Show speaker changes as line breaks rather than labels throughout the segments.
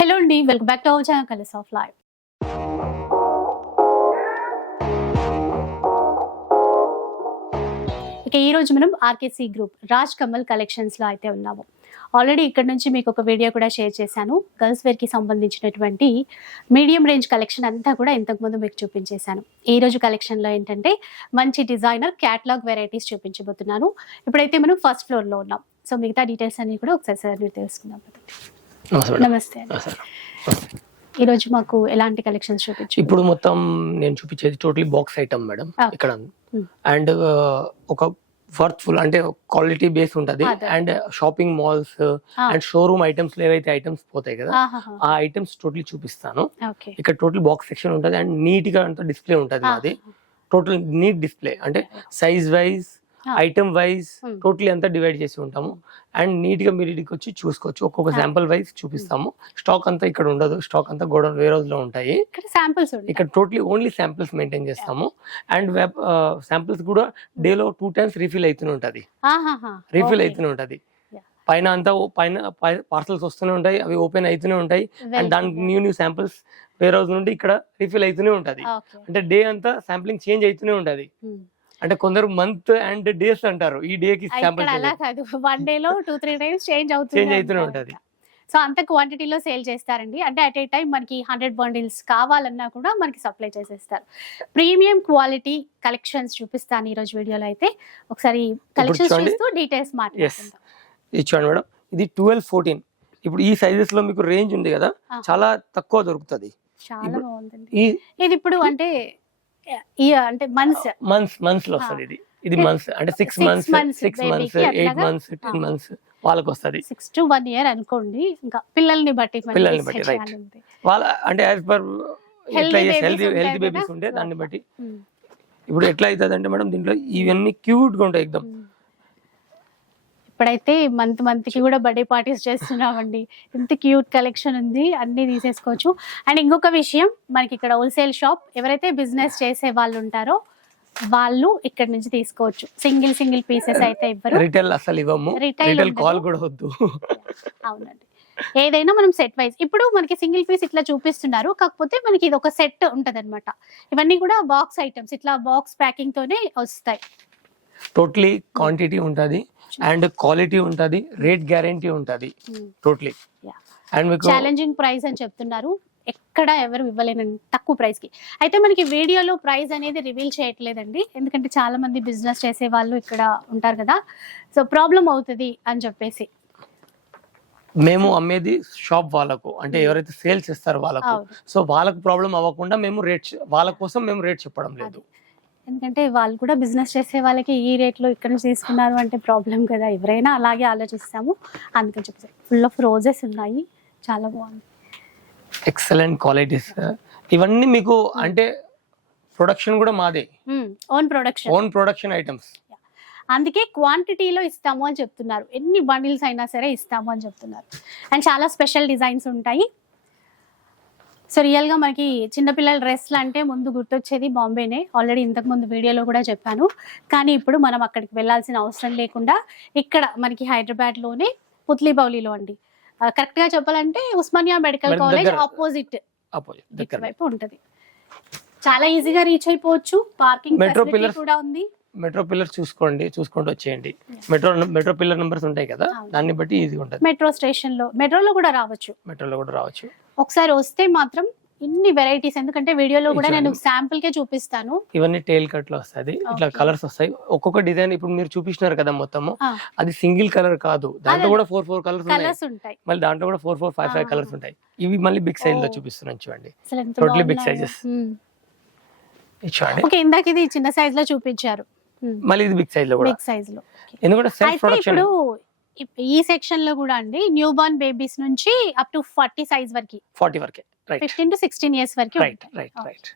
Hello అండి welcome back to our channel colours of life ఇక ఈరోజు మనం ఆర్కేసీ గ్రూప్ రాజ్ కమల్ కలెక్షన్స్లో అయితే ఉన్నాము. ఆల్రెడీ ఇక్కడ నుంచి మీకు ఒక వీడియో కూడా షేర్ చేశాను. గర్ల్స్ వేర్కి సంబంధించినటువంటి మీడియం రేంజ్ కలెక్షన్ అంతా కూడా ఇంతకుముందు మీకు చూపించేశాను. ఈ రోజు కలెక్షన్లో ఏంటంటే మంచి డిజైనర్ క్యాట్లాగ్ వెరైటీస్ చూపించబోతున్నాను. ఇప్పుడైతే మనం ఫస్ట్ ఫ్లోర్లో ఉన్నాం. సో మిగతా డీటెయిల్స్ అన్ని కూడా ఒకసారి సార్ మీరు తెలుసుకుందాం.
నమస్తే మేడం.
నమస్తే అండి.
నమస్తే.
ఈ రోజు మాకు ఎలాంటి కలెక్షన్స్ చూపించు
ఇప్పుడు మొత్తం నేను చూపించేది టోటలీ బాక్స్ ఐటమ్ మేడం. ఇక్కడ. అండ్ ఒక వర్త్ఫుల్ అంటే క్వాలిటీ బేస్ ఉంటది. And shopping malls. And showroom items ఏవైతే ఐటమ్స్ పోతాయి కదా. ఆ ఐటమ్స్ టోటలీ చూపిస్తాను ఇక్కడ టోటల్ బాక్స్ సెక్షన్ ఉంటది అండ్ నీట్గా అంతా డిస్ప్లే ఉంటది. మాది టోటల్ నీట్ డిస్ప్లే అంటే size wise. Item wise. Totally అంతా డివైడ్ చేసి ఉంటాము అండ్ నీట్గా మీరు ఇక్కడికి వచ్చి చూసుకోవచ్చు ఒక్కొక్క. శాంపుల్ వైజ్ చూపిస్తాము స్టాక్ అంతా ఇక్కడ ఉండదు స్టాక్ అంతా గోడౌన్ వేర్ హౌస్లో ఉంటాయి
ఇక్కడ శాంపిల్స్ ఉంటాయి
ఇక్కడ టోటలీ ఓన్లీ శాంపిల్స్ మెయింటైన్ చేస్తాము అండ్ శాంపిల్స్ కూడా డేలో టూ టైమ్స్ రీఫిల్ అవుతూనే ఉంటది. రీఫిల్. అవుతూనే ఉంటది. పైన అంతా పైన పార్సల్స్ వస్తూనే ఉంటాయి అవి ఓపెన్ అవుతూనే ఉంటాయి అండ్ దానికి. New new samples warehouse నుండి ఇక్కడ రీఫిల్ అవుతూనే ఉంటది. అంటే డే అంతా శాంప్లింగ్ చేంజ్ అవుతూనే ఉంటది. అంటే కొందరు మంత్ అండ్ డేస్ అంటారు. ఈ డే కి
ఆ,
శాంపుల్
అలా కాదు. వన్ డే లో టూ త్రీ టైమ్స్ చేంజ్ అవుతుంది
చేంజ్ అవుతూనే ఉంటది.
సో అంత క్వాంటిటీలో సేల్ చేస్తారండి. అంటే అట్ ఏ టైం మనకి హండ్రెడ్ బండిల్స్ కావాలన్నా కూడా మనకి సప్లై చేసేస్తారు. ప్రీమియం క్వాలిటీ కలెక్షన్స్ చూపిస్తాను ఈ రోజు వీడియోలో అయితే. ఒకసారి కలెక్షన్స్. చూస్తూ డీటెయిల్స్ మాట్లాడుకుందాం.
ఇది చూడండి మేడం. ఇది ట్వెల్వ్ ఫోర్టీన్ ఇప్పుడు ఈ సైజెస్లో మీకు రేంజ్ ఉంది కదా. చాలా తక్కువ దొరుకుతది.
చాలా
ఈ
ఇది ఇప్పుడు అంటే అంటే మంత్స్
మంత్స్ మంత్స్లో వస్తుంది ఇది. ఇది మంత్స్ అంటే six months six months eight? Months ten. Months వాళ్ళకి వస్తది
సిక్స్ టు వన్ ఇయర్ అనుకోండి. ఇంకా పిల్లల్ని బట్టి
పిల్లల్ని బట్టి,
అంతే.
వాళ్ళ అంటే యాజ్ పర్ హెల్తీ
కదా,
బేబీస్ ఉంటే దాన్ని. బట్టి.
ఉమ్,
ఇప్పుడు ఎట్లా అవుతుంది అంటే మేడం దీంట్లో ఇవన్నీ క్యూట్గా ఉంటాయి.
ఉమ్. ఇప్పుడైతే మంత్ మంత్కి కూడా బర్త్డే పార్టీస్ చేస్తున్నామండి. ఎంత క్యూట్ కలెక్షన్ ఉంది అన్ని తీసేసుకోవచ్చు. అండ్ ఇంకొక విషయం మనకి ఇక్కడ హోల్సేల్ షాప్ ఎవరైతే బిజినెస్ చేసే వాళ్ళు ఉంటారో వాళ్ళు ఇక్కడ నుంచి తీసుకోవచ్చు. సింగిల్ సింగిల్ పీసెస్ అయితే ఇవ్వరు.
రిటైల్ అసలు ఇవ్వము. రిటైల్. కాల్ కూడా వద్దు.
అవునండి. ఏదైనా మనం సెట్ వైజ్ ఇప్పుడు మనకి సింగిల్ పీస్ ఇట్లా చూపిస్తున్నారు. కాకపోతే మనకి ఇది ఒక సెట్ ఉంటది ఇవన్నీ కూడా బాక్స్ ఐటమ్స్ ఇట్లా బాక్స్ ప్యాకింగ్ తోనే వస్తాయి.
టోటలీ క్వాంటిటీ ఉంటది. అండ్ క్వాలిటీ ఉంటది రేట్ గ్యారంటీ ఉంటది. టోటలీ. అండ్ మీకు
ఛాలెంజింగ్ ప్రైస్ అని చెప్తున్నారు. ఎక్కడ ఎవరు ఇవ్వలేని తక్కువ ప్రైస్కి. అయితే మనకి వీడియోలో ప్రైస్ అనేది రివీల్ చేయట్లేదండి. ఎందుకంటే చాలా మంది బిజినెస్ చేసే వాళ్ళు ఇక్కడ ఉంటారు కదా. సో ప్రాబ్లం అవుతుంది అని చెప్పేసి.
మేము అమ్మేది షాప్ వాళ్ళకు. అంటే ఎవరైతే సేల్స్ ఇస్తారో వాళ్ళకు. సో వాళ్ళకు ప్రాబ్లం అవ్వకుండా మేము రేట్ వాళ్ళ కోసం మేము రేట్ చెప్పడం లేదు.
ఎందుకంటే వాళ్ళు కూడా బిజినెస్ చేసే వాళ్ళకి ఈ రేట్లో ఇక్కడ నుంచి తీసుకున్నారు అంటే ప్రాబ్లం కదా. ఎవరైనా అలాగే ఆలోచిస్తాము. అందుకని చెప్పేసి ఫుల్ ఆఫ్ రోజెస్ ఉన్నాయి. చాలా బాగుంది.
ఎక్సలెంట్ క్వాలిటీస్ ఇవన్నీ మీకు అంటే ప్రొడక్షన్ కూడా మాదే.
Own production
own production items
అందుకే క్వాంటిటీలో ఇస్తాము అని చెప్తున్నారు. ఎన్ని బండిల్స్ అయినా సరే ఇస్తాము అని చెప్తున్నారు. అండ్ చాలా స్పెషల్ డిజైన్స్ ఉంటాయి. సో రియల్గా మనకి చిన్నపిల్లల డ్రెస్లు అంటే ముందు గుర్తొచ్చేది బాంబేనే. ఆల్రెడీ ఇంతకు ముందు వీడియోలో కూడా చెప్పాను. కానీ ఇప్పుడు మనం అక్కడికి వెళ్ళాల్సిన అవసరం లేకుండా ఇక్కడ మనకి హైదరాబాద్లోనే పుత్లిబౌలిలో అండి. ఆ, correct గా చెప్పాలంటే ఉస్మానియా మెడికల్ కాలేజ్. ఆపోజిట్ వైపు ఉంటది. చాలా ఈజీగా రీచ్ అయిపోవచ్చు. పార్కింగ్ కూడా ఉంది.
మెట్రో పిల్లర్ చూసుకోండి చూసుకుంటూ వచ్చేయండి. మెట్రో మెట్రో పిల్లర్ నెంబర్స్ ఉంటాయి కదా. దాన్ని బట్టి ఈజీగా ఉంటుంది.
మెట్రో స్టేషన్లో మెట్రోలో కూడా రావచ్చు.
మెట్రోలో కూడా రావచ్చు.
ఒకసారి వస్తే మాత్రం ఇన్ని వెరైటీస్ ఎందుకంటే వీడియోలో కూడా నేను. శాంపుల్ కే చూపిస్తాను.
ఇవన్నీ టైల్ కట్లో వస్తుంది ఇట్లా. కలర్స్ వస్తాయి. ఒక్కొక్క డిజైన్ ఇప్పుడు మీరు చూపించినారు కదా మొత్తము. అది సింగిల్ కలర్ కాదు. దాంట్లో. కూడా ఫోర్ ఫోర్ కలర్స్
ఉంటాయి.
మళ్ళీ దాంట్లో కూడా four four five five. Colours ఉంటాయి. ఇవి మళ్ళీ బిగ్
సైజ్లో.
చూపిస్తున్నాను చూడండి.
మ్మ్.
ఇది చూడండి.
ఓకే ఇందాక ఇది చిన్న సైజ్లో చూపించారు.
మళ్ళీ ఇది బిగ్ సైజ్లో కూడా.
బిగ్ సైజ్లో.
ఎందుకంటే సెల్ఫ్ ప్రొడక్షన్
ఈ సెక్షన్లో కూడా అండి న్యూ బార్న్ బేబీస్ నుంచి అప్ టు ఫార్టీ సైజ్ వరకు.
ఫార్టీ వరకే
ఫిఫ్టీన్ టు సిక్స్టీన్ ఇయర్స్ వరకు
రైట్
ఉంటాయి.
Right right.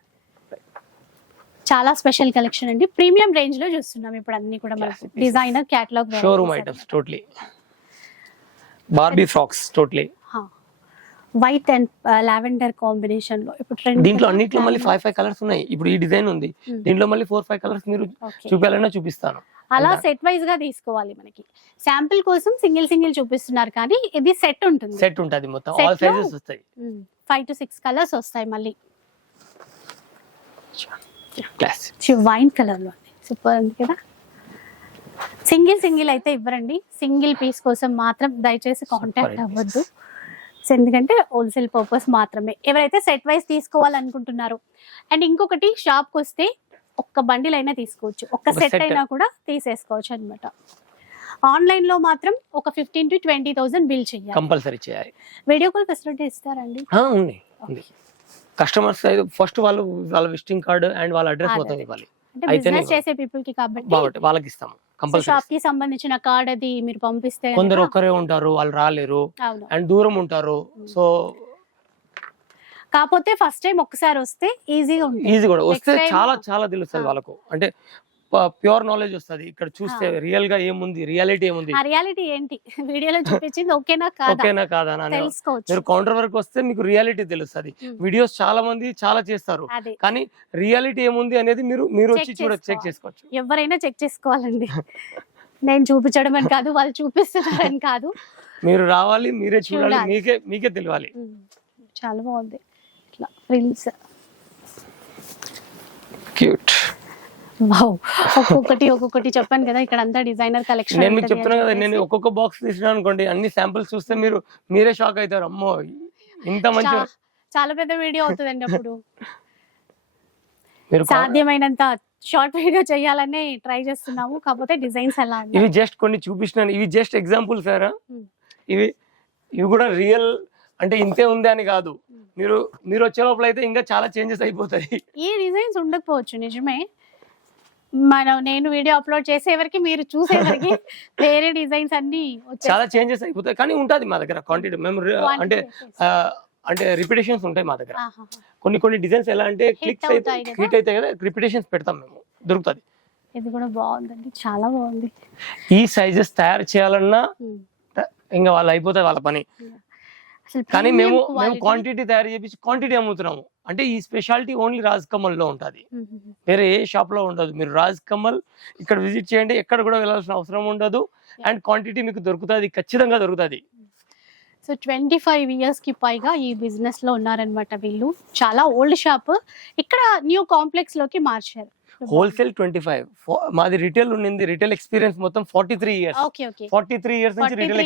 చాలా స్పెషల్ కలెక్షన్ అండి. ప్రీమియం రేంజ్లో చూస్తున్నాం ఇప్పుడు అన్ని కూడా మనకు. Designer catalogue
showroom items totally Barbie frocks totally
white and lavender కాంబినేషన్లో ఇప్పుడు ట్రెండ్
దీంట్లో అన్నిట్లో మళ్ళీ ఫైవ్ ఫైవ్ కలర్స్ ఉన్నాయి. ఇప్పుడు ఈ డిజైన్ ఉంది.
Hmm.
దీంట్లో మళ్ళీ ఫోర్ ఫైవ్ కలర్స్ మీరు చూపించాలన్నా చూపిస్తాను.
అలా. సెట్ వైజ్గా తీసుకోవాలి మనకి. శాంపిల్ కోసం సింగిల్ సింగిల్ చూపిస్తున్నారు కానీ ఇది సెట్ ఉంటుంది.
సెట్ ఉంటుంది మొత్తం. ఆల్ సైజెస్ వస్తాయి.
ఫైవ్ టు సిక్స్ కలర్స్ వస్తాయి మళ్ళీ.
క్లాస్
వైన్ కలర్లో సూపర్ ఉంది కదా? సింగిల్ సింగిల్ అయితే ఇవ్వరండి. సింగిల్ పీస్ కోసం మాత్రం దయచేసి కాంటాక్ట్ అవ్వద్దు. సో ఎందుకంటే హోల్సేల్ పర్పస్ మాత్రమే. ఎవరైతే సెట్ వైస్ తీసుకోవాలనుకుంటున్నారో. అండ్ ఇంకొకటి షాప్కి వస్తే ఒక్క బండిల్ అయినా తీసుకోవచ్చు. ఒక్క
ఒక
సెట్. అయినా కూడా తీసేసుకోవచ్చు అనమాట ఆన్లైన్లో మాత్రం ఒక fifteen to twenty thousand bill చేయాలి.
కంపల్సరీ చేయాలి.
వీడియో కాల్ ఫెసిలిటీ ఇస్తారండి?
ఉంది కస్టమర్స్ ఫస్ట్ వాళ్ళు వాళ్ళ విజిటింగ్ కార్డు అండ్ వాళ్ళ అడ్రస్. మొత్తం ఇవ్వాలి.
చేసే పీపుల్కి కాబట్టి
వాళ్ళకి ఇస్తాము.
షాప్కి సంబంధించిన కార్డ్ అది మీరు పంపిస్తే
కొందరు ఒక్కరే ఉంటారు వాళ్ళు రాలేరు. అండ్ దూరం ఉంటారు. సో
కాకపోతే ఫస్ట్ టైం ఒక్కసారి వస్తే ఈజీగా ఉంటుంది.
ఈజీ కూడా. వస్తే చాలా చాలా తెలుస్తుంది. వాళ్ళకు. అంటే ప్యూర్ నాలెడ్జ్ వస్తుంది. ఇక్కడ చూస్తే రియల్గా ఏముంది? రియాలిటీ ఏముంది?
రియాలిటీ ఏంటి? వీడియోలో చూపించింది ఓకేనా కాదా?
ఓకేనా కాదా అని
తెలుసుకోవచ్చు.
మీరు కౌంటర్ వరకు వస్తే మీకు రియాలిటీ తెలుస్తుంది. వీడియోస్ చాలా మంది చాలా చేస్తారు. కానీ రియాలిటీ ఏముంది అనేది మీరు మీరు వచ్చి చూడ చెక్. చేసుకోవచ్చు.
ఎవరైనా చెక్ చేసుకోవాలండి. నేను చూపించడం అని కాదు వాళ్ళు చూపిస్తున్నారని కాదు.
మీరు రావాలి మీరే చూడాలి. మీకే మీకే తెలియాలి.
చాలా బాగుంది. ఇట్లా ప్రిల్స్
క్యూట్.
ఒక్కొక్కటి ఒక్కొక్కటి చెప్పాను కదా ఇక్కడ అంతా డిజైనర్ కలెక్షన్
నేను మీకు చెప్తున్నా కదా నేను ఒక్కొక్క బాక్స్ తీసిన అనుకోండి అన్ని శాంపిల్స్ చూస్తే మీరు మీరే షాక్ అవుతారు. అమ్మో ఇంత మంచి
చాలా పెద్ద వీడియో అవుతుందండి అప్పుడు.
మీరు
సాధ్యమైనంత షార్ట్ వీడియో చేయాలనే ట్రై చేస్తున్నాము కాకపోతే డిజైన్స్ ఎలా
ఇవి జస్ట్ కొన్ని చూపించినాను. ఇవి జస్ట్ ఎగ్జాంపుల్ సారా. ఇవి ఇవి కూడా రియల్ అంటే ఇంతే ఉంది అని కాదు.
Hmm.
మీరు మీరు వచ్చే లోపల అయితే ఇంకా చాలా చేంజెస్ అయిపోతాయి.
ఈ డిజైన్స్ ఉండకపోవచ్చు నిజమే. మనం నేను వీడియో అప్లోడ్ చేసేవరకు మీరు చూసేవరకు వేరే డిజైన్స్ అన్ని.
చాలా చేంజెస్ అయిపోతాయి. కానీ ఉంటది మా దగ్గర క్వాంటిటీ మేము అంటే అంటే రిపిటేషన్స్ ఉంటాయి మా దగ్గర. కొన్ని కొన్ని డిజైన్స్ ఎలా అంటే క్లిక్స్? హిట్ అయితే కదా? రిపిటేషన్స్ పెడతాం మేము. దొరుకుతుంది.
ఇది కూడా బాగుందండి. చాలా బాగుంది.
ఈ సైజెస్ తయారు చేయాలన్నా
ఉమ్.
ఇంకా వాళ్ళు అయిపోతాయి వాళ్ళ పని.
అసలు
కానీ మేము మేము. క్వాంటిటీ తయారు చేపించి క్వాంటిటీ అమ్ముతున్నాము. అంటే ఈ స్పెషాలిటీ ఓన్లీ రాజ్ కమల్లో ఉంటుంది. వేరే ఏ షాప్లో ఉండదు. మీరు రాజ్ కమల్ ఇక్కడ విజిట్ చేయండి. ఎక్కడ కూడా వెళ్ళాల్సిన అవసరం ఉండదు. అండ్ క్వాంటిటీ మీకు దొరుకుతుంది. ఖచ్చితంగా దొరుకుతుంది.
సో ట్వంటీ ఫైవ్ ఇయర్స్కి పైగా ఈ బిజినెస్లో ఉన్నారనమాట వీళ్ళు. చాలా ఓల్డ్ షాప్ ఇక్కడ న్యూ కాంప్లెక్స్లోకి మార్చారు.
Wholesale twenty five. మాది రిటైల్ ఉండింది రిటైల్ ఎక్స్పీరియన్స్ మొత్తం forty three years. Forty three years నుంచి రిటైల్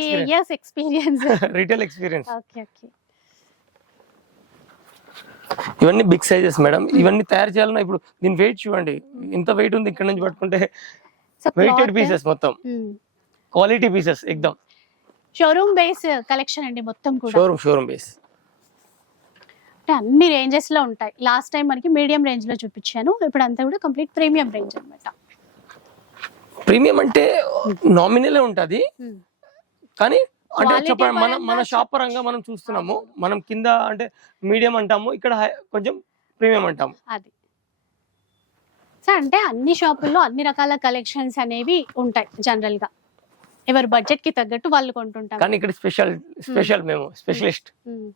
ఎక్స్పీరియన్స్. Retail experience. ఇవన్నీ బిగ్ సైజెస్ మేడం. ఇవన్నీ తయారు చేయాలన్నా ఇప్పుడు దీని వెయిట్ చూడండి. ఇంత వెయిట్ ఉంది ఇక్కడ నుంచి పట్టుకుంటే వెయిటెడ్ పీసెస్ మొత్తం. క్వాలిటీ పీసెస్ ఎక్దమ్
షోరూమ్ బేస్ కలెక్షన్ అండి మొత్తం కూడా.
షోరూమ్ షోరూమ్ బేస్
అంటే అన్ని రేంజెస్లో ఉంటాయి. లాస్ట్ టైం మనకి మీడియం రేంజ్లో చూపించాను. ఇప్పుడు అంతా కూడా కంప్లీట్ ప్రీమియం రేంజ్ అన్నమాట.
ప్రీమియం అంటే నామినలే ఉంటది. కానీ అంటే చెప్పండి మన మన షాప్ పరంగా మనం చూస్తున్నాము. మనం కింద అంటే మీడియం అంటాము ఇక్కడ కొంచెం ప్రీమియం అంటాము.
అది. అంటే అన్ని షాపుల్లో అన్ని రకాల కలెక్షన్స్ అనేవి ఉంటాయి జనరల్గా. ఎవరి బడ్జెట్కి తగ్గట్టు వాళ్ళు కొంటుంటారు.
కానీ ఇక్కడ స్పెషల్ స్పెషల్ మేము స్పెషలిస్ట్
ఉమ్.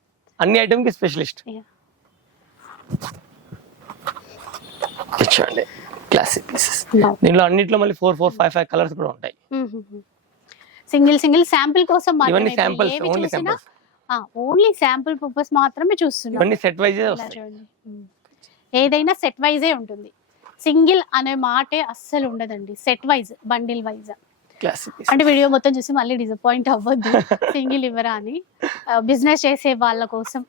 అన్ని ఐటమ్కి స్పెషలిస్ట్. చూడండి క్లాసిక్ పీసెస్. దీనిలో అన్నిట్లో మళ్ళీ four four five five colours కూడా ఉంటాయి.
సింగిల్ సింగిల్ శాంపిల్ కోసం
ఇవన్నీ samples only samples
only sample purpose మాత్రమే చూస్తున్నాం.
ఇవన్నీ సెట్ వైజ్
ఉమ్. ఏదైనా సెట్ వైజే ఉంటుంది. సింగిల్ అనే మాటే అస్సలు ఉండదండి. సెట్ వైజ్ బండిల్ వైజ్ అంటే వీడియో మొత్తం చూసి మళ్ళీ డిసప్పాయింట్ అవ్వద్దు. సింగిల్ ఇవ్వరా అని. బిజినెస్ చేసే వాళ్ళ కోసం.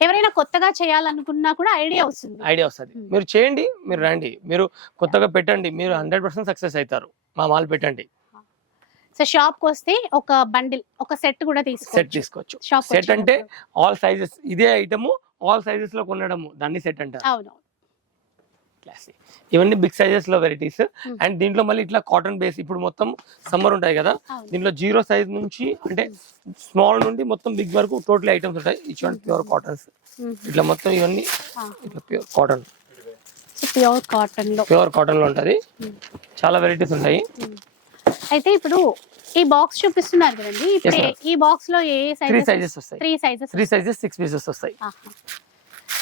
ఎవరైనా కొత్తగా చేయాలనుకున్నా కూడా ఐడియా వస్తుంది.
ఐడియా వస్తుంది.
Hmm.
మీరు చేయండి మీరు రండి. మీరు కొత్తగా పెట్టండి మీరు హండ్రెడ్ పర్సెంట్ సక్సెస్ అవుతారు. మా మాల్ పెట్టండి.
సో షాప్కి వస్తే ఒక బండిల్ ఒక సెట్ కూడా
సెట్
తీసుకోవచ్చు.
సెట్ అంటే ఆల్ సైజెస్ ఇదే ఐటమ్ ఆల్ సైజెస్లో కొనడము. దాన్ని సెట్ అంటారు.
అవును
క్లాసిక్ ఇవన్నీ బిగ్ సైజెస్లో వెరైటీస్
Hmm.
అండ్ దీంట్లో మళ్ళీ ఇట్లా కాటన్ బేస్ ఇప్పుడు మొత్తం సమ్మర్ ఉంటాయి కదా? దీంట్లో జీరో సైజ్ నుంచి అంటే స్మాల్ నుండి మొత్తం బిగ్ వరకు టోటల్ ఐటమ్స్ ఉంటాయి. ఇటువంటి ప్యూర్ కాటన్స్ ఇట్లా మొత్తం ఇవన్నీ ఇట్లా ప్యూర్ కాటన్
ప్యూర్ కాటన్లో.
ప్యూర్ కాటన్లో ఉంటది.
Hmm.
చాలా వెరైటీస్ ఉంటాయి.
అయితే ఇప్పుడు ఈ బాక్స్ చూపిస్తున్నారు కదండి. ఈ బాక్స్లో ఏ
త్రీ
సైజెస్
సైజెస్ వస్తాయి.
Three sizes
three sizes six pieces వస్తాయి.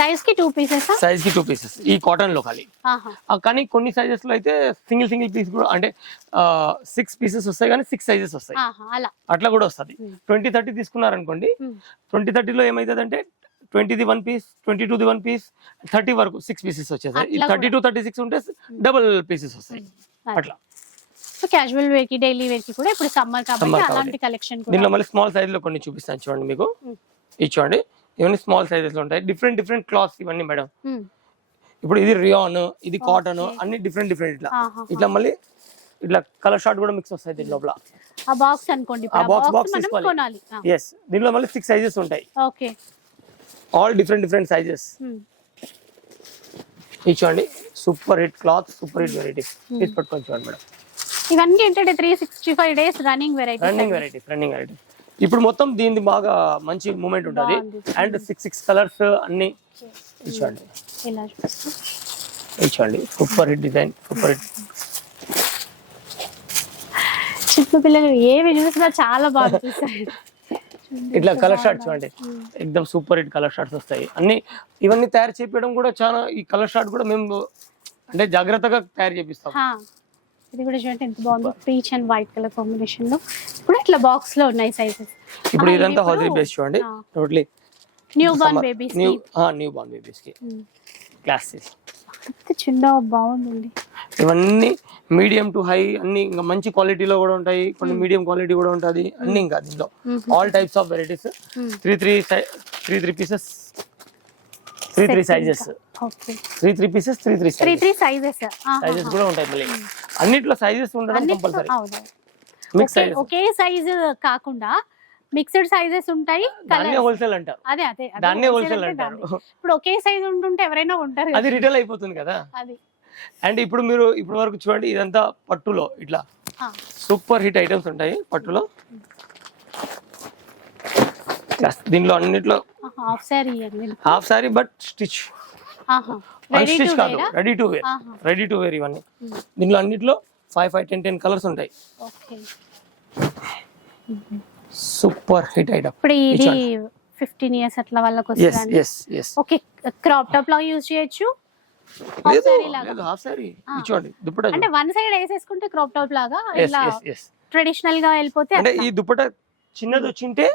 సైజ్కి టూ పీసెస్
సైజ్కి టూ పీసెస్ ఈ కాటన్లో ఖాళీ. కానీ కొన్ని సైజెస్లో అయితే సింగిల్ సింగిల్ పీస్ కూడా అంటే సిక్స్ పీసెస్ వస్తాయి కానీ సిక్స్ సైజెస్ వస్తాయి. అట్లా కూడా వస్తుంది.
Hmm.
ట్వంటీ థర్టీ తీసుకున్నారనుకోండి
Hmm.
ట్వంటీ థర్టీలో ఏమవుతుంది అంటే ట్వంటీది వన్ పీస్ ట్వంటీ టూది వన్ పీస్ థర్టీ వరకు సిక్స్ పీసెస్ వచ్చేసాయి థర్టీ టూ థర్టీ సిక్స్ ఉంటే డబుల్ పీసెస్ వస్తాయి. అట్లా.
సో క్యాజువల్ వేర్కి డైలీ వేర్కి కూడా ఇప్పుడు సమ్మర్ కాబట్టి. అలాంటి కలెక్షన్
దీనిలో మళ్ళీ స్మాల్ సైజ్లో కొన్ని చూపిస్తాను చూడండి మీకు.
Hmm.
ఇది చూడండి. ఇవన్నీ స్మాల్ సైజెస్లో ఉంటాయి. డిఫరెంట్ డిఫరెంట్ క్లాత్స్ ఇవన్నీ మేడం
ఉమ్.
ఇప్పుడు ఇది రియాన్ ఇది కాటన్. అన్ని డిఫరెంట్ డిఫరెంట్ ఇట్లా. ఇట్లా మళ్ళీ ఇట్లా కలర్ షార్ట్ కూడా మిక్స్ వస్తాయి దీని లోపల.
ఆ బాక్స్ అనుకోండి
ఆ box, box
మనం
తీసుకోవాలి.
కొనాలి.
ఎస్ దీనిలో మళ్ళీ సిక్స్ సైజెస్ ఉంటాయి.
Okay.
All different different sizes ఇది చూడండి. Super hit cloth super hit varieties తీసి పట్టుకొని చూడండి మేడం
ఇవన్నీ ఏంటంటే three sixty five days running variety
running varieties running varieties ఇప్పుడు మొత్తం దీనిది బాగా మంచి మూమెంట్ ఉంటుంది. అండ్ సిక్స్ సిక్స్ కలర్స్ అన్ని ఇది చూడండి super hit design super hit.
చిన్న పిల్లలు ఏవి చూసినా చాలా బాగా
ఇట్లా కలర్ షార్ట్ చూడండి. ఎక్దమ్ సూపర్ హిట్ కలర్ షార్ట్స్ వస్తాయి. అన్ని ఇవన్నీ తయారు చేపించడం కూడా చాలా ఈ కలర్ షార్ట్ కూడా మేము అంటే జాగ్రత్తగా తయారు చేపిస్తాం.
ఇది కూడా చూడండి ఎంత బాగుంది. పీచ్ అండ్ వైట్ కలర్ కాంబినేషన్లో కూడా ఇట్లా బాక్స్లో ఉన్నాయి సైజెస్
ఇప్పుడు ఇదంతా హౌజరీ బేస్ చూడండి. Totally
new born babies
new new born బేబీస్కి. Classes
చిన్న బాగుందండి.
ఇవన్నీ మీడియం టు హై అన్ని ఇంకా మంచి క్వాలిటీలో కూడా ఉంటాయి. కొన్ని మీడియం క్వాలిటీ కూడా ఉంటుంది. అన్ని ఇంకా దీంట్లో. All types of varieties
Hmm.
Three three three three pieces three three sizes
okay
three three pieces three three
three three sizes
sizes కూడా ఉంటాయి మళ్ళీ. అన్నిట్లో సైజెస్ ఉండడం కంపల్సరీ
ఒకే- సైజ్ కాకుండా మిక్స్డ్ సైజెస్ ఉంటాయి
హోల్సేల్ అంటారు.
అదే అదే
దాన్నే హోల్సేల్
అంటే
అంటారు.
ఇప్పుడు ఒకే సైజ్ ఉంటుంటే ఎవరైనా ఉంటారు
అది రిటైల్ అయిపోతుంది కదా.
అది.
అండ్ ఇప్పుడు మీరు ఇప్పుడు వరకు చూడండి ఇదంతా పట్టులో ఇట్లా సూపర్ హిట్ ఐటమ్స్ ఉంటాయి పట్టులో. దీనిలో అన్నిట్లో
half sari
half sari but stitch stitch
to
కాదు. Ready to wear. Ready to wear ఇవన్నీ. దీనిలో అన్నిట్లో five five ten ten colours ఉంటాయి. సూపర్ హిట్ ఐటమ్
ఇప్పుడు ఇది ఫిఫ్టీన్ ఇయర్స్ అట్లా వాళ్ళకి వస్తుంది ఓకే క్రాప్ టాప్ లాగా యూజ్ చేయొచ్చు? అంటే వన్ సైడ్ వేసేసుకుంటే క్రాప్ టాప్ లాగా ట్రెడిషనల్గా వెళ్ళిపోతే.
ఈ దుప్పట చిన్నది వచ్చింటే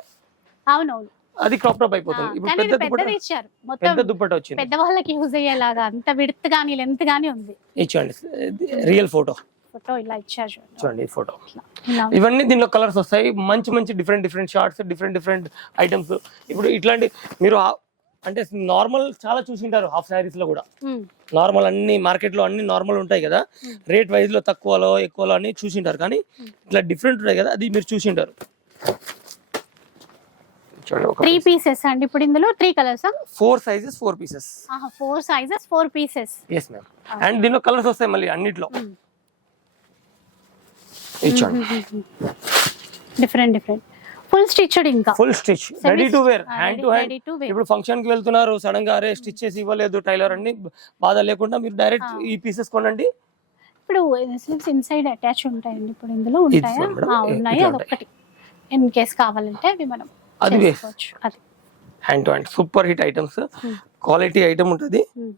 అవునవును.
అది క్రాప్ టాప్ అయిపోతుంది. ఇప్పుడు పెద్ద దుప్పట
ఇచ్చారు
పెద్ద దుప్పట వచ్చింది.
పెద్ద వాళ్ళకి యూజ్ అయ్యేలాగా అంత విడత్ గానీ లెంత్ గానీ ఉంది.
ఇచ్చండి రియల్ ఫోటో
ఫోటో ఇలా ఇచ్చారు చూడండి.
ఫోటో ఇవన్నీ దీనిలో కలర్స్ వస్తాయి. మంచి మంచి different different shorts different different items ఇప్పుడు ఇట్లాంటి మీరు అంటే నార్మల్ చాలా చూసింటారు హాఫ్ శారీస్లో కూడా. నార్మల్ అన్ని మార్కెట్లో అన్ని నార్మల్ ఉంటాయి కదా. రేట్ వైజ్లో తక్కువలో ఎక్కువలో అన్ని చూసింటారు. కానీ ఇట్లా డిఫరెంట్ ఉంటాయి కదా అది మీరు చూసింటారు.
త్రీ పీసెస్ అండి. ఇప్పుడు ఇందులో three colours
four sizes four pieces
four sizes four pieces
yes ma'am and దీనిలో కలర్స్ వస్తాయి మళ్ళీ అన్నిట్లో.
డిఫరెంట్ డిఫరెంట్ ఫుల్ స్టిచ్డ్ ఇంకా.
Full stitch ready to wear hand
ready-
to hand. ఇప్పుడు ఫంక్షన్కి వెళ్తున్నారు సడన్గా అరే స్టిచ్ చేసి ఇవ్వలేదు టైలర్ అని బాధ లేకుండా మీరు డైరెక్ట్. ఈ పీసెస్ కొనండి.
ఇప్పుడు స్లీవ్స్ ఇన్సైడ్ అటాచ్ ఉంటాయండి. ఇప్పుడు ఇందులో
ఇది
ఉంటాయా?
ఇ-
ఉన్నాయి? అదొకటి ఇన్ కేస్ కావాలంటే అవి మనం
అది hand to hand super hit items quality item ఉంటుంది.
Hmm.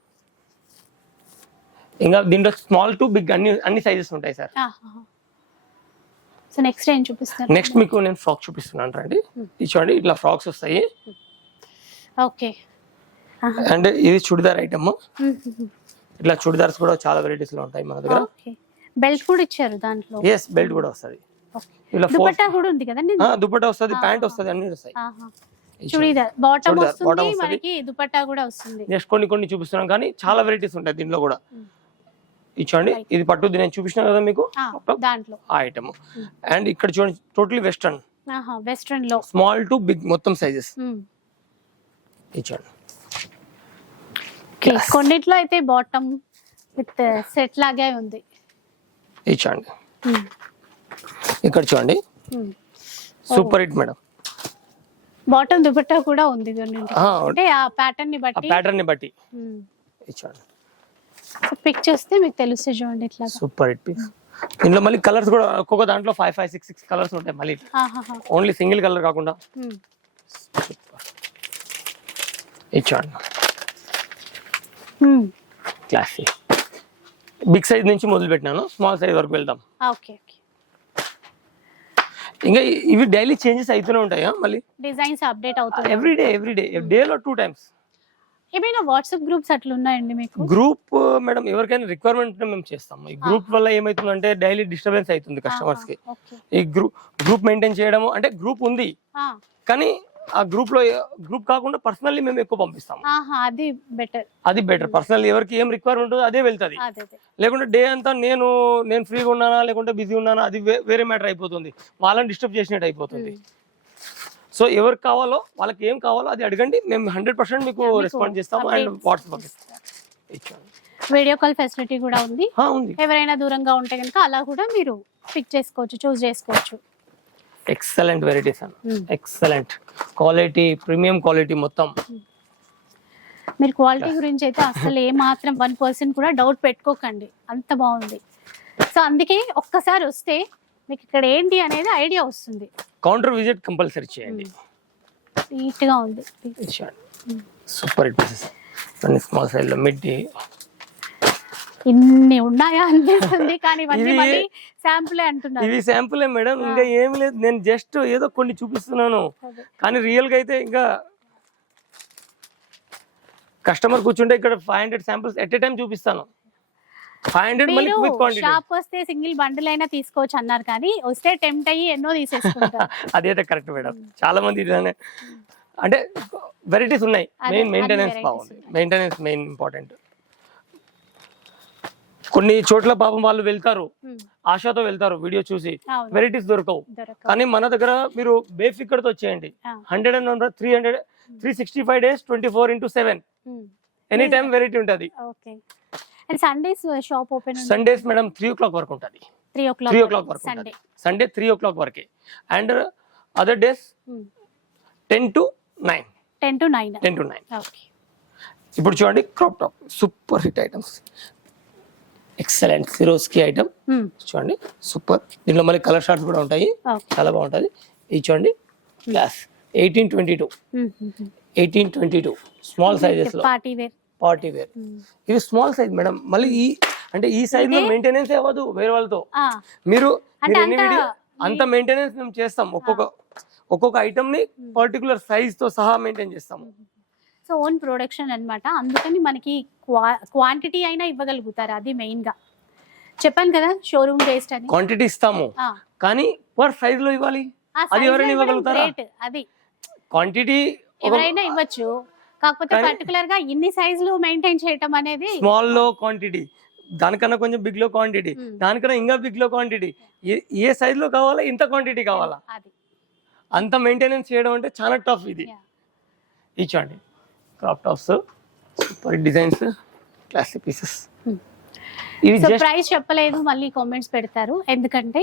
ఇంకా దీంట్లో స్మాల్ టు బిగ్ అన్ని అన్ని సైజెస్ ఉంటాయి సార్
సో నెక్స్ట్ ఏం చూపిస్తారు
నెక్స్ట్ మీకు నేను ఫ్రాక్ చూపిస్తున్నాను రండి. ఇది చూడండి ఇట్లా ఫ్రాక్స్ వస్తాయి.
ఓకే
అండ్ ఇది చుడిదార్ ఐటమ్ ఇట్లా చుడిదార్స్ కూడా చాలా varieties లో ఉంటాయి మన దగ్గర.
బెల్ట్ కూడా ఇచ్చారు దాంట్లో?
ఎస్ బెల్ట్ కూడా వస్తుంది. ఇలా
దుపట్టా కూడా ఉంది కదండి
దుపట్టా వస్తుంది ప్యాంట్ వస్తుంది అన్ని వస్తాయి.
చూడీదార్ బాటమ్
చూడీదార్,
వస్తుంది
bottom వస్తుంది.
మనకి దుపట్టా కూడా వస్తుంది.
నెక్స్ట్ కొన్ని కొన్ని చూపిస్తున్నాం కానీ చాలా వెరైటీస్ ఉంటాయి దీనిలో కూడా. ఇచ్చండి. ఇది పట్టుది నేను చూపించిన కదా మీకు?
దాంట్లో.
ఆ ఐటమ్ అండ్ ఇక్కడ చూడండి టోటలీ వెస్టర్న్
వెస్ట్రన్లో.
స్మాల్ టు బిగ్ మొత్తం సైజెస్. ఇచ్చండి.
కొన్నిట్లో అయితే బాటమ్ విత్ సెట్ లాగే ఉంది.
ఇచ్చండి. ఇక్కడ చూడండి. Super hit madam.
Bottom dupatta కూడా ఉంది అంటే ఆ
ప్యాటర్న్ని
బట్టి.
ప్యాటర్న్ని బట్టి.
పిక్ చేస్తే మీకు తెలుస్తుంది చూడండి ఇట్లా
సూపర్ హిట్ పీస్ దీనిలో మళ్ళీ కలర్స్ కూడా ఒక్కొక్క దాంట్లో five five six six colours ఉంటాయి మళ్ళీ. ఓన్లీ సింగిల్ కలర్ కాకుండా. ఇచ్చండి క్లాసీ బిగ్ సైజ్ నుంచి మొదలు పెట్టినాను స్మాల్ సైజ్ వరకు వెళ్దాం.
ఓకే.
ఇంకా ఇవి డైలీ చేంజెస్ అవుతూనే ఉంటాయా మళ్ళీ?
డిజైన్స్ అప్డేట్ అవుతుంది
ఎవ్రీ డే ఎవ్రీ డే డేలో టూ టైమ్స్
ఏమైనా వాట్సాప్ గ్రూప్స్ అట్లా ఉన్నాయండి మీకు
గ్రూప్ మేడం ఎవరికైనా రిక్వైర్మెంట్ మేము చేస్తాం. ఈ గ్రూప్ వల్ల ఏమైతుందంటే డైలీ డిస్టర్బెన్స్ అవుతుంది
కస్టమర్స్కి.
ఈ గ్రూప్ గ్రూప్ మెయింటైన్ చేయడము అంటే గ్రూప్ ఉంది. కానీ ఆ గ్రూప్లో గ్రూప్ కాకుండా పర్సనల్లీ మేము ఎక్కువ పంపిస్తాం
అది బెటర్
అది బెటర్ పర్సనల్ ఎవరికి ఏం రిక్వైర్మెంట్ ఉంటుందో అదే వెళ్తుంది. లేకుంటే డే అంతా నేను నేను ఫ్రీగా ఉన్నానా లేకుంటే బిజీ ఉన్నానా అది వేరే మ్యాటర్ అయిపోతుంది. వాళ్ళని డిస్టర్బ్ చేసినట్టు అయిపోతుంది. సో ఎవరికి కావాలో వాళ్ళకి ఏం కావాలో అది అడగండి. మేము హండ్రెడ్ పర్సెంట్ మీకు రెస్పాండ్ చేస్తాము and WhatsApp
video call facility కూడా ఉంది. ఎవరైనా దూరంగా ఉంటే కనుక అలా కూడా మీరు పిక్ చేసుకోవచ్చు చూస్ చేసుకోవచ్చు.
ఎక్సలెంట్ వెరైటీస్ అన్న. ఎక్సలెంట్. క్వాలిటీ ప్రీమియం క్వాలిటీ మొత్తం.
మీరు క్వాలిటీ గురించి అయితే అసలు ఏ మాత్రం వన్ పర్సెంట్ కూడా డౌట్ పెట్టుకోకండి. అంత బాగుంది. సో అందుకే ఒక్కసారి వస్తే మీకు ఇక్కడ ఏంటి అనేది ఐడియా వస్తుంది.
కౌంటర్ విజిట్ కంపల్సరీ చేయండి.
నీట్గా ఉంది.
సూపర్ అన్ని స్మాల్ సైజ్లో మిడ్
ఇన్ని ఉన్నాయా అనిపిస్తుంది కానీ ఇవన్నీ
ఇవి-
మళ్ళీ శాంపులే అంటున్నారు.
ఇవి శాంపులే మేడం. ఇంకా ఏం లేదు. నేను జస్ట్ ఏదో కొన్ని చూపిస్తున్నాను. కానీ రియల్గా అయితే ఇంకా కస్టమర్ కూర్చుంటే ఇక్కడ five hundred samples at a time చూపిస్తాను. ఫైవ్ హండ్రెడ్ మళ్ళీ
మీరు
విత్ క్వాంటిటీ
షాప్ వస్తే సింగిల్ బండిల్ అయినా తీసుకోవచ్చు అన్నారు కానీ వస్తే టెంప్ట్ అయ్యి ఎన్నో తీసేసుకుంటారు.
అదైతే కరెక్ట్ మేడం. చాలా మంది ఇలానే అంటే వెరైటీస్ ఉన్నాయి. మెయిన్ మెయింటెనెన్స్ బాగుంది. మెయింటెనెన్స్ మెయిన్ ఇంపార్టెంట్ కొన్ని చోట్ల పాపం వాళ్ళు వెళ్తారు. ఆశతో వెళ్తారు వీడియో చూసి. వెరైటీస్ దొరకవు. కానీ మన దగ్గర మీరు బేఫికర్తో వచ్చేయండి.
ఆ.
Hundred and three hundred three sixty five days twenty four into seven. Any time variety ఉంటుంది.
Sundays shop open
Sundays madam three o'clock వరకు ఉంటుంది.
Three o
three
o'clock
clock వరకు
సండే.
త్రీ ఓ క్లాక్ వరకే. And other days ten to nine.
Ten to nine.
Ten to nine. ఇప్పుడు చూడండి crop top. Super hit items. Excellent Swarovski item. చూడండి super. దీంట్లో మళ్ళీ colour shorts కూడా ఉంటాయి. చాలా బాగుంటుంది. ఇది చూడండి class eighteen twenty two. Eighteen twenty two. Small sizes
party wear.
Party wear. ఇది స్మాల్ సైజ్ మేడం. మళ్ళీ ఈ అంటే ఈ
సైజ్లో?
మెయింటెనెన్స్ అవ్వదు వేరే వాళ్ళతో. మీరు
అంత
మెయింటెనెన్స్ మేము చేస్తాం. ఒక్కొక్క ఒక్కొక్క ఐటమ్ని పర్టికులర్ సైజ్తో సహా మెయింటైన్ చేస్తాము.
సో ఓన్ ప్రొడక్షన్ అన్నమాట. అందుకని మనకి క్వాంటిటీ అయినా ఇవ్వగలుగుతారు అది మెయిన్గా. చెప్పాను కదా షోరూమ్ టేస్ట్ అని.
క్వాంటిటీ ఇస్తాము. కానీ పర్ సైజ్లో ఇవ్వాలి? అది ఎవరైనా
లో
ఇవ్వగలుగుతారా?
అది.
క్వాంటిటీ
ఎవరైనా ఇవ్వచ్చు. కాకపోతే పర్టికులర్గా ఇన్ని సైజులు మెయింటైన్ చేయటం అనేది
స్మాల్లో క్వాంటిటీ దానికన్నా కొంచెం బిగ్లో క్వాంటిటీ. దానికన్నా ఇంకా బిగ్లో క్వాంటిటీ ఏ సైజ్లో కావాలా ఇంత క్వాంటిటీ కావాలా?
అది.
అంత మెయింటెనెన్స్ చేయడం అంటే చాలా టఫ్ ఇది. ఇచ్చండి crop tops super designs classic pieces
Hmm.
ఇవి
ప్రైస్ చెప్పలేదు మళ్ళీ కామెంట్స్ పెడతారు. ఎందుకంటే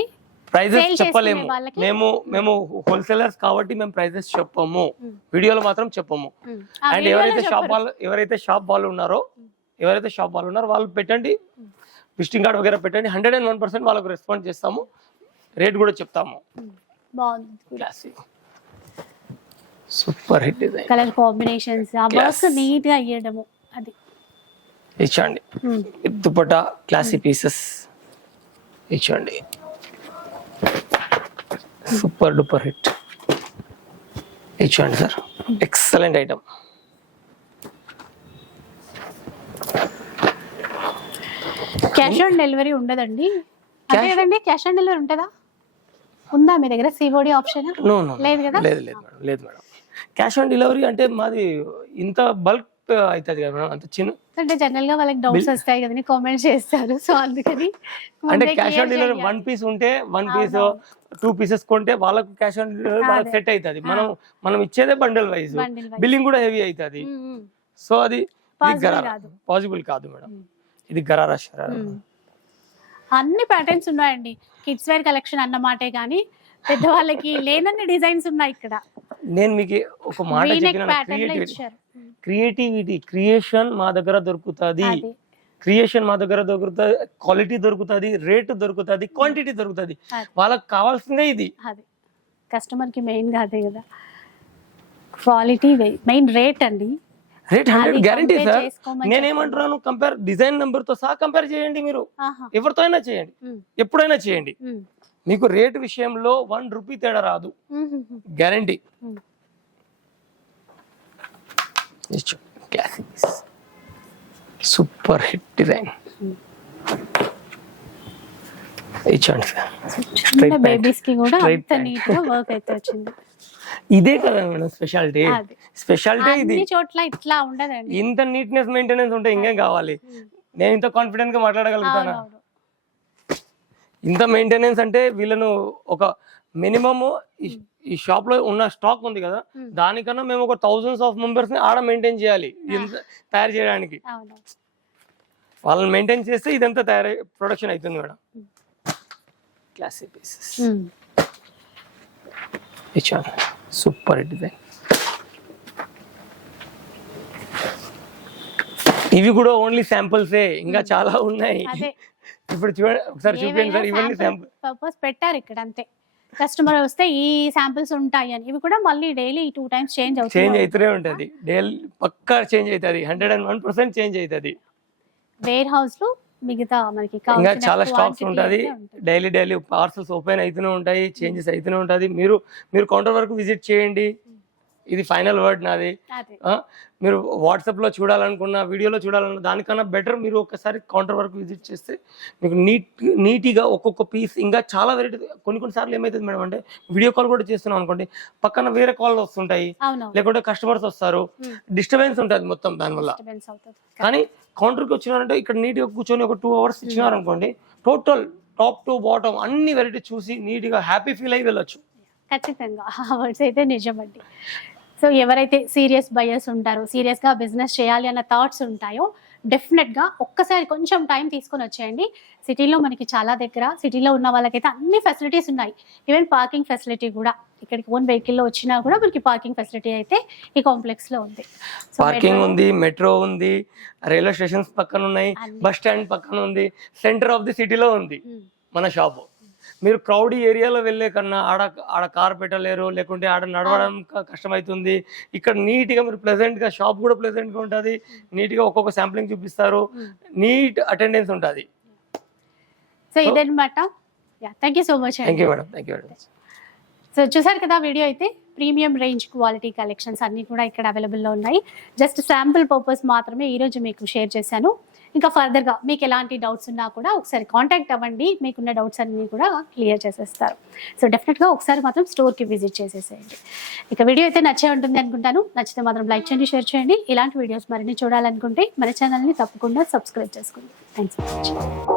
ప్రైజెస్ చెప్పలేము. మేము మేము హోల్సేలర్స్ కాబట్టి మేము ప్రైజెస్ చెప్పము.
Hmm.
వీడియోలో మాత్రం చెప్పము. అండ్
వీడియోలో
ఎవరైతే షాప్. వాళ్ళు ఎవరైతే షాప్ వాళ్ళు ఉన్నారో ఎవరైతే షాప్ వాళ్ళు ఉన్నారో వాళ్ళు పెట్టండి. విజిటింగ్ కార్డ్ వగేరా పెట్టండి. హండ్రెడ్ అండ్ వన్ పర్సెంట్ వాళ్ళకు రెస్పాండ్ చేస్తాము. రేట్ కూడా చెప్తాము.
బాగుంది.
Classic super hit design
colour combinations ఆ. వర్క్ నీట్గా ఇవ్వడము అది.
ఇచ్చండి
ఉమ్,
దుపట్టా క్లాసీ పీసెస్ ఇచ్చండి super duper hit ఇచ్చండి sir. Excellent item.
Cash on delivery ఉండదండి. అంతే కదండి క్యాష్ ఆన్ డెలివరీ ఉంటుందా? ఉందా మీ దగ్గర? COD option? లేదు కదా?
లేదు లేదు మేడం లేదు మేడం. క్యాష్ ఆన్ డెలివరీ అంటే మాది ఇంత బల్క్ అవుతుంది కదా మేడం అంత చిన్న
అంటే జనరల్గా వాళ్ళకి డౌట్స్ వస్తాయి కదని కామెంట్ చేస్తారు సో అందుకని
అంటే cash on delivery. One piece ఉంటే వన్ పీస్. టూ పీసెస్ కొంటే వాళ్ళకు క్యాష్ ఆన్ డెలివరీ వాళ్ళకి. సెట్ అవుతుంది మనం మనం ఇచ్చేదే బండల్ వైజ్. బిల్లింగ్ కూడా హెవీ అవుతుంది. సో అది
కాదు.
పాసిబుల్ కాదు మేడం ఇది గరారా షరారా.
అన్ని ప్యాటర్న్స్ ఉన్నాయండి కిడ్స్ వేర్ కలెక్షన్ అన్నమాటే కానీ పెద్దవాళ్ళకి లేనన్ని డిజైన్స్ ఉన్నాయి ఇక్కడ.
నేను మీకు ఒక మాట క్రియేటివిటీ క్రియేషన్ మా దగ్గర దొరుకుతుంది. క్రియేషన్ మా దగ్గర దొరుకుతుంది క్వాలిటీ దొరుకుతుంది రేట్ దొరుకుతుంది క్వాంటిటీ దొరుకుతుంది. వాళ్ళకి కావాల్సిందే ఇది.
కస్టమర్కి మెయిన్ అదే కదా. క్వాలిటీ మెయిన్ రేట్ అండి.
రేట్ హండ్రెడ్ గ్యారంటీ సార్ నేనేమంటున్నాను కంపేర్ డిజైన్ నెంబర్తో సహా కంపేర్ చేయండి మీరు. ఎవరితో అయినా చేయండి. ఎప్పుడైనా చేయండి. మీకు రేట్ విషయంలో వన్ రూపీ తేడా రాదు. గ్యారంటీ. సూపర్ హిట్ డిజైన్ ఇదే కదా మేడం స్పెషాలిటీ. స్పెషాలిటీ ఇది.
చోట్ల ఇట్లా ఉండదండి.
ఇంత నీట్నెస్ మెయింటెనెన్స్ ఉంటే ఇంకేం కావాలి? నేను ఇంత కాన్ఫిడెంట్గా మాట్లాడగలుగుతానా. ఇంత మెయింటెనెన్స్ అంటే వీళ్ళను ఒక మినిమమ్ ఈ షాప్లో ఉన్న స్టాక్ ఉంది కదా
Hmm.
దానికన్నా మేము ఒక థౌజండ్స్ ఆఫ్ మెంబర్స్ని ఆడ మెయింటైన్ చేయాలి ఇంత తయారు చేయడానికి.
అవును.
వాళ్ళని మెయింటైన్ చేస్తే ఇదంతా తయారై ప్రొడక్షన్ అవుతుంది మేడం.
Hmm.
క్లాసిక్ పీసెస్ ఇచ్చాను సూపర్ డిజైన్ ఇవి కూడా ఓన్లీ శాంపుల్సే ఇంకా చాలా ఉన్నాయి. ఇప్పుడు చూడండి ఒకసారి చూపించండి సార్ ఇవన్నీ శాంపుల్
పర్పస్ పెట్టారు ఇక్కడ అంతే. కస్టమర్ వస్తే ఈ శాంపిల్స్ ఉంటాయి అని. ఇవి కూడా మళ్ళీ daily two times change
change
అవుతుంది
అవుతూనే ఉంటది. డైలీ పక్కా చేంజ్ అవుతుంది. Hundred and one percent change అవుతుంది.
వేర్ హౌస్లో మిగతా మనకి
ఇంకా చాలా స్టాక్స్ ఉంటది. డైలీ డైలీ పార్సల్స్ ఓపెన్ అవుతూనే ఉంటాయి. చేంజెస్ అవుతూనే ఉంటది. మీరు మీరు కౌంటర్ వరకు విజిట్ చేయండి. ఇది ఫైనల్ వర్డ్ నాది. మీరు వాట్సాప్లో చూడాలనుకున్న వీడియోలో చూడాలన్న దానికన్నా బెటర్ మీరు ఒకసారి కౌంటర్ వరకు విజిట్ చేస్తే మీకు నీట్ నీట్గా ఒక్కొక్క పీస్ ఇంకా చాలా వెరైటీ కొన్ని కొన్ని సార్లు ఏమవుతుంది మేడం అంటే వీడియో కాల్ కూడా చేస్తున్నాం అనుకోండి పక్కన వేరే కాల్ వస్తుంటాయి. లేకుంటే కస్టమర్స్ వస్తారు. డిస్టర్బెన్స్ ఉంటుంది మొత్తం దానివల్ల కానీ కౌంటర్కి వచ్చినారంటే ఇక్కడ నీట్గా కూర్చొని ఒక టూ అవర్స్ ఇచ్చినారు అనుకోండి టోటల్ టాప్ టు బాటమ్ అన్ని వెరైటీ చూసి నీట్గా హ్యాపీ ఫీల్ అయ్యి వెళ్ళొచ్చు.
ఖచ్చితంగా. వర్డ్స్ అయితే నిజమండి. సో ఎవరైతే సీరియస్ బయర్స్ ఉంటారో సీరియస్గా బిజినెస్ చేయాలి అన్న థాట్స్ ఉంటాయో డెఫినెట్గా ఒక్కసారి కొంచెం టైం తీసుకొని వచ్చేయండి. సిటీలో మనకి చాలా దగ్గర సిటీలో ఉన్న వాళ్ళకైతే అన్ని ఫెసిలిటీస్ ఉన్నాయి. ఈవెన్ పార్కింగ్ ఫెసిలిటీ కూడా. ఇక్కడికి ఓన్ వెహికల్లో వచ్చినా కూడా మనకి పార్కింగ్ ఫెసిలిటీ అయితే ఈ కాంప్లెక్స్లో ఉంది. So,
పార్కింగ్ ఉంది మెట్రో ఉంది రైల్వే స్టేషన్స్ పక్కన ఉన్నాయి. బస్ స్టాండ్ పక్కన ఉంది సెంటర్ ఆఫ్ ది సిటీలో ఉంది.
ఉమ్,
మన షాపు మీరు క్రౌడీ ఏరియాలో వెళ్ళే కన్నా ఆడ ఆడ కార్ పెట్టలేరు లేకుంటే ఆడ నడవడం కష్టమవుతుంది ఇక్కడ నీట్గా మీరు ప్లెజెంట్గా షాప్ కూడా ప్లెజెంట్గా ఉంటుంది. నీట్గా ఒక్కొక్క శాంప్లింగ్ చూపిస్తారు.
ఉమ్.
నీట్ అటెండెన్స్ ఉంటుంది.
సో ఇదన్నమాట. Yeah thank you so much
thank you madam thank you madam
so చూసారు కదా వీడియో అయితే? ప్రీమియం రేంజ్ క్వాలిటీ కలెక్షన్స్ అన్నీ కూడా ఇక్కడ అవైలబుల్లో ఉన్నాయి. జస్ట్ శాంపుల్ పర్పస్ మాత్రమే ఈరోజు మీకు షేర్ చేశాను. ఇంకా ఫర్దర్గా మీకు ఎలాంటి డౌట్స్ ఉన్నా కూడా ఒకసారి కాంటాక్ట్ అవ్వండి. మీకున్న డౌట్స్ అన్నీ కూడా క్లియర్ చేసేస్తారు. సో డెఫినెట్గా ఒకసారి మాత్రం స్టోర్కి విజిట్ చేసేసేయండి. ఇక వీడియో అయితే నచ్చే ఉంటుంది అనుకుంటాను. నచ్చితే మాత్రం లైక్ చేయండి షేర్ చేయండి. ఇలాంటి వీడియోస్ మరిన్ని చూడాలనుకుంటే మన ఛానల్ని తప్పకుండా సబ్స్క్రైబ్ చేసుకోండి. Thanks for watching